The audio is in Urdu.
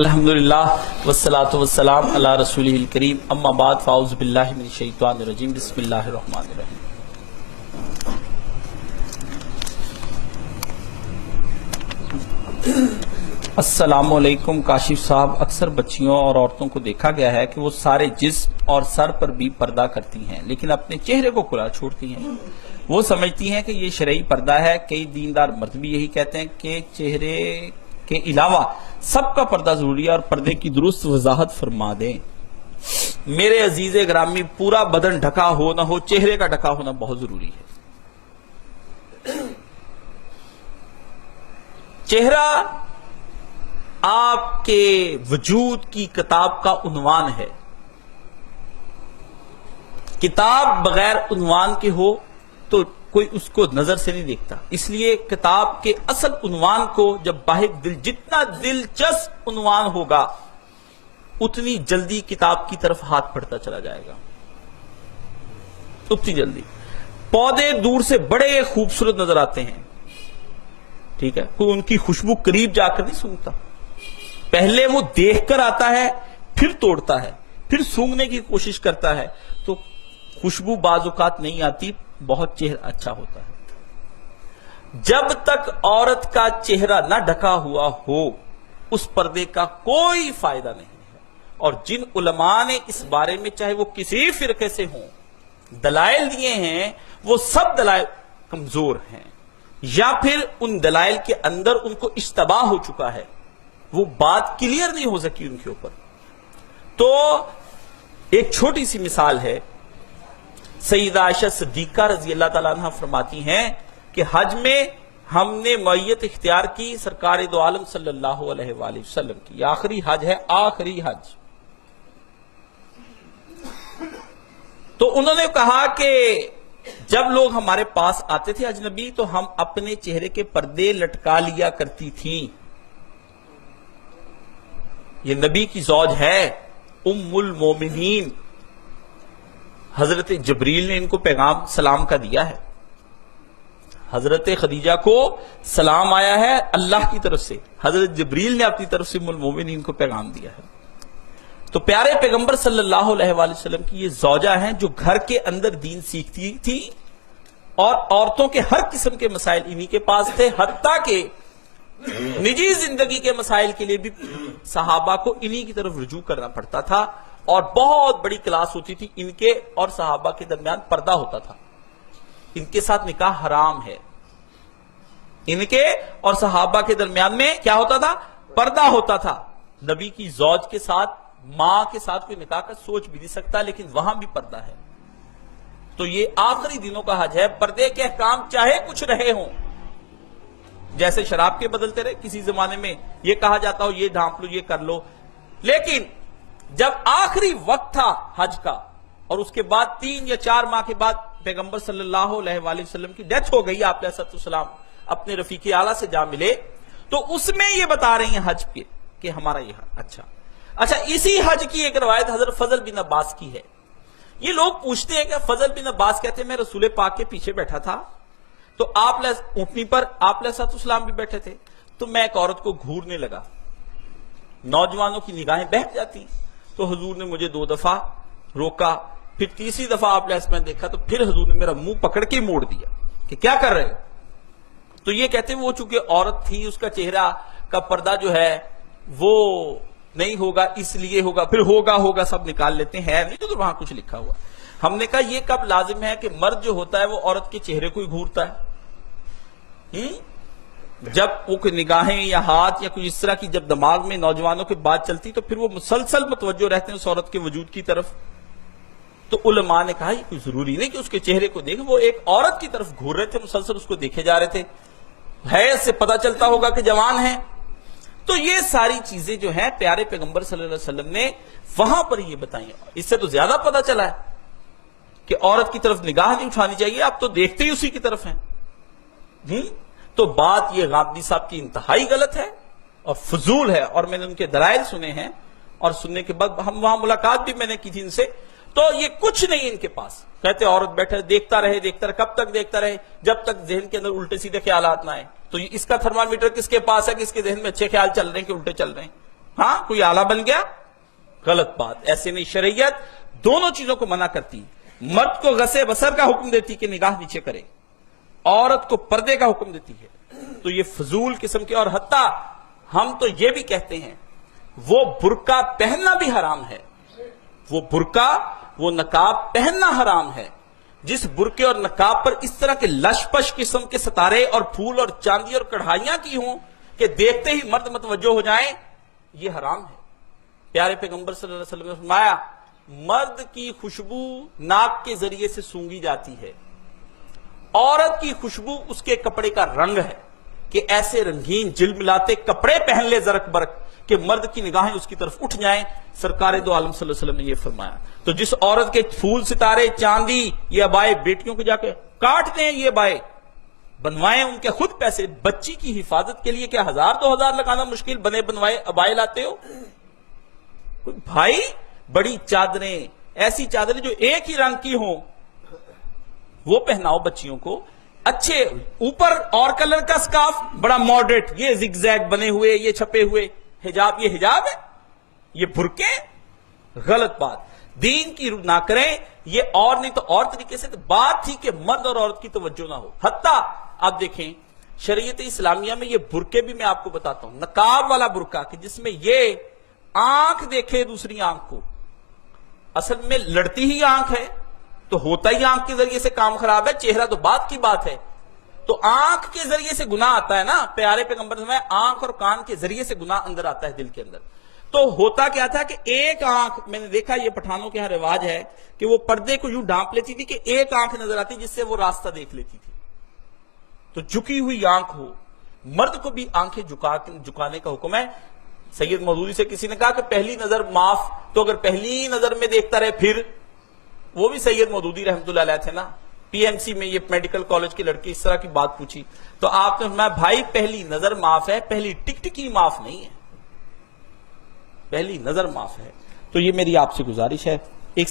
الحمدللہ والصلاة والسلام علی رسولہ الکریم اما بعد فاعوذ باللہ من الشیطان الرجیم بسم اللہ الرحمن الرحیم۔ السلام علیکم کاشف صاحب، اکثر بچیوں اور عورتوں کو دیکھا گیا ہے کہ وہ سارے جسم اور سر پر بھی پردہ کرتی ہیں لیکن اپنے چہرے کو کھلا چھوڑتی ہیں۔ وہ سمجھتی ہیں کہ یہ شرعی پردہ ہے۔ کئی دیندار مرد بھی یہی کہتے ہیں کہ چہرے کے علاوہ سب کا پردہ ضروری ہے اور پردے کی درست وضاحت فرما دیں۔ میرے عزیز گرامی، پورا بدن ڈھکا ہو نہ ہو، چہرے کا ڈھکا ہونا بہت ضروری ہے۔ چہرہ آپ کے وجود کی کتاب کا عنوان ہے۔ کتاب بغیر عنوان کے ہو تو کوئی اس کو نظر سے نہیں دیکھتا، اس لیے کتاب کے اصل عنوان کو جب جتنا دلچسپ عنوان ہوگا اتنی جلدی کتاب کی طرف ہاتھ بڑھتا چلا جائے گا، اتنی جلدی۔ پودے دور سے بڑے خوبصورت نظر آتے ہیں، ٹھیک ہے، کوئی ان کی خوشبو قریب جا کر نہیں سونگتا، پہلے وہ دیکھ کر آتا ہے پھر توڑتا ہے پھر سونگنے کی کوشش کرتا ہے، تو خوشبو بعض اوقات نہیں آتی، بہت چہرہ اچھا ہوتا ہے۔ جب تک عورت کا چہرہ نہ ڈھکا ہوا ہو اس پردے کا کوئی فائدہ نہیں ہے، اور جن علماء نے اس بارے میں چاہے وہ کسی فرقے سے ہوں دلائل دیے ہیں، وہ سب دلائل کمزور ہیں یا پھر ان دلائل کے اندر ان کو اشتباہ ہو چکا ہے، وہ بات کلیئر نہیں ہو سکی ان کے اوپر۔ تو ایک چھوٹی سی مثال ہے، سیدہ عائشہ صدیقہ رضی اللہ تعالیٰ عنہ فرماتی ہیں کہ حج میں ہم نے معیت اختیار کی سرکار دو عالم صلی اللہ علیہ وآلہ وسلم کی، یہ آخری حج ہے، آخری حج۔ تو انہوں نے کہا کہ جب لوگ ہمارے پاس آتے تھے اجنبی تو ہم اپنے چہرے کے پردے لٹکا لیا کرتی تھیں۔ یہ نبی کی زوج ہے، ام المومنین، حضرت جبریل نے ان کو پیغام سلام کا دیا ہے، حضرت خدیجہ کو سلام آیا ہے اللہ کی طرف سے، حضرت جبریل نے اپنی طرف سے ام المومنین کو پیغام دیا ہے۔ تو پیارے پیغمبر صلی اللہ علیہ وآلہ وسلم کی یہ زوجہ ہیں جو گھر کے اندر دین سیکھتی تھی، اور عورتوں کے ہر قسم کے مسائل انہی کے پاس تھے، حتیٰ کہ نجی زندگی کے مسائل کے لیے بھی صحابہ کو انہی کی طرف رجوع کرنا پڑتا تھا، اور بہت بڑی کلاس ہوتی تھی ان کے اور صحابہ کے درمیان پردہ ہوتا تھا۔ ان کے ساتھ نکاح حرام ہے، ان کے اور صحابہ کے درمیان میں کیا ہوتا تھا؟ پردہ ہوتا تھا۔ نبی کی زوج کے ساتھ، ماں کے ساتھ کوئی نکاح کا سوچ بھی نہیں سکتا، لیکن وہاں بھی پردہ ہے۔ تو یہ آخری دنوں کا حج ہے، پردے کے احکام چاہے کچھ رہے ہوں، جیسے شراب کے بدلتے رہے، کسی زمانے میں یہ کہا جاتا ہو یہ ڈھانپ لو یہ کر لو، لیکن جب آخری وقت تھا حج کا اور اس کے بعد 3 یا 4 ماہ کے بعد پیغمبر صلی اللہ علیہ وآلہ وسلم کی ڈیتھ ہو گئی، آپ علیہ السلام اپنے رفیق اعلیٰ سے جا ملے، تو اس میں یہ بتا رہی ہیں حج پہ کہ ہمارا یہ اچھا اسی حج کی ایک روایت حضرت فضل بن عباس کی ہے۔ یہ لوگ پوچھتے ہیں کہ فضل بن عباس کہتے ہیں میں رسول پاک کے پیچھے بیٹھا تھا، تو آپ اونٹنی پر آپ علیہ السلام بھی بیٹھے تھے، تو میں ایک عورت کو گھورنے لگا، نوجوانوں کی نگاہیں بہک جاتی، تو حضور نے مجھے 2 دفعہ روکا، پھر تیسری دفعہ آپ نے دیکھا تو پھر حضور نے میرا منہ پکڑ کے موڑ دیا کہ کیا کر رہے ہو؟ تو یہ کہتے ہیں وہ چونکہ عورت تھی، اس کا چہرہ کا پردہ جو ہے وہ نہیں ہوگا، اس لیے ہوگا، پھر ہوگا سب نکال لیتے ہیں، نہیں تو وہاں کچھ لکھا ہوا۔ ہم نے کہا یہ کب لازم ہے کہ مرد جو ہوتا ہے وہ عورت کے چہرے کو ہی گھورتا ہے؟ جب وہ کوئی نگاہیں یا ہاتھ یا کوئی اس طرح کی جب دماغ میں نوجوانوں کی بات چلتی تو پھر وہ مسلسل متوجہ رہتے ہیں اس عورت کے وجود کی طرف۔ تو علماء نے کہا یہ کوئی ضروری نہیں کہ اس کے چہرے کو دیکھیں، وہ ایک عورت کی طرف گھور رہے تھے، مسلسل اس کو دیکھے جا رہے تھے، حیض سے پتہ چلتا ہوگا کہ جوان ہیں۔ تو یہ ساری چیزیں جو ہیں پیارے پیغمبر صلی اللہ علیہ وسلم نے وہاں پر یہ بتائی، اس سے تو زیادہ پتہ چلا ہے کہ عورت کی طرف نگاہ نہیں اٹھانی چاہیے، آپ تو دیکھتے ہی اسی کی طرف ہیں۔ تو بات یہ غامدی صاحب کی انتہائی غلط ہے اور فضول ہے، اور میں نے ان کے دلائل سنے ہیں، اور سننے کے بعد ہم وہاں ملاقات بھی میں نے کی تھی ان سے، تو یہ کچھ نہیں ان کے پاس۔ کہتے عورت بیٹھے دیکھتا رہے، کب تک دیکھتا رہے؟ جب تک ذہن کے اندر الٹے سیدھے خیالات نہ آئے۔ تو اس کا تھرمامیٹر کس کے پاس ہے کہ اس کے ذہن میں اچھے خیال چل رہے ہیں کہ الٹے چل رہے ہیں؟ ہاں کوئی آلہ بن گیا، غلط بات، ایسے نہیں. شریعت دونوں چیزوں کو منع کرتی. مرد کو غصے بصر کا حکم دیتی کہ نگاہ نیچے کرے، عورت کو پردے کا حکم دیتی ہے. تو یہ فضول قسم کے، اور حتیٰ ہم تو یہ بھی کہتے ہیں وہ برقع پہننا بھی حرام ہے. وہ برقع، وہ نقاب پہننا حرام ہے. جس برقعے اور نقاب پر اس طرح کے لش پش قسم کے ستارے اور پھول اور چاندی اور کڑھائیاں کی ہوں کہ دیکھتے ہی مرد متوجہ ہو جائیں، یہ حرام ہے. پیارے پیغمبر صلی اللہ علیہ وسلم نے فرمایا مرد کی خوشبو ناک کے ذریعے سے سونگھی جاتی ہے، عورت کی خوشبو اس کے کپڑے کا رنگ ہے کہ ایسے رنگین جل ملاتے کپڑے پہن لے زرق برق کہ مرد کی نگاہیں اس کی طرف اٹھ جائیں. سرکار دو عالم صلی اللہ علیہ وسلم نے یہ فرمایا. تو جس عورت کے پھول ستارے چاندی یہ ابائے بیٹیوں کو جا کے کاٹ دیں، یہ ابائے بنوائیں ان کے خود پیسے، بچی کی حفاظت کے لیے کیا 1000-2000 لگانا مشکل، بنے بنوائے ابائے لاتے ہو. بھائی بڑی چادریں، ایسی چادریں جو ایک ہی رنگ کی ہوں وہ پہناؤ بچیوں کو. اچھے اوپر اور کلر کا سکارف بڑا ماڈریٹ، یہ زگ زیگ بنے ہوئے، یہ چھپے ہوئے حجاب، یہ حجاب ہے، یہ برقعے، غلط بات. دین کی نہ کریں یہ، اور نہیں تو اور طریقے سے. بات تھی کہ مرد اور عورت کی توجہ نہ ہو. حتیٰ آپ دیکھیں شریعت اسلامیہ میں یہ برقعے بھی میں آپ کو بتاتا ہوں، نقاب والا برقعہ کہ جس میں یہ آنکھ دیکھے دوسری آنکھ کو، اصل میں لڑتی ہی آنکھ ہے تو ہوتا ہی آنکھ کے ذریعے سے کام خراب ہے. چہرہ تو بات کی بات ہے، تو آنکھ کے ذریعے سے گناہ آتا ہے نا. پیارے پیغمبر نے آنکھ اور کان کے ذریعے سے گناہ اندر آتا ہے دل کے اندر. تو ہوتا کیا تھا کہ ایک آنکھ، میں نے دیکھا یہ پٹھانوں کے یہاں رواج ہے کہ وہ پردے کو یوں ڈھانپ لیتی تھی کہ ایک آنکھ نظر آتی جس سے وہ راستہ دیکھ لیتی تھی. تو جھکی ہوئی آنکھ ہو. مرد کو بھی آنکھیں جھکانے کا حکم ہے. سید مودودی سے کسی نے کہا کہ پہلی نظر معاف، تو اگر پہلی نظر میں دیکھتا رہے پھر، وہ بھی سید مودودی رحمت اللہ علیہ تھے نا. پی ایم سی میں یہ میڈیکل کالج کی لڑکی اس طرح کی بات پوچھی تو آپ نے فرمایا بھائی پہلی نظر معاف ہے، پہلی ٹک ٹکی معاف نہیں ہے، پہلی نظر معاف ہے. تو یہ میری آپ سے گزارش ہے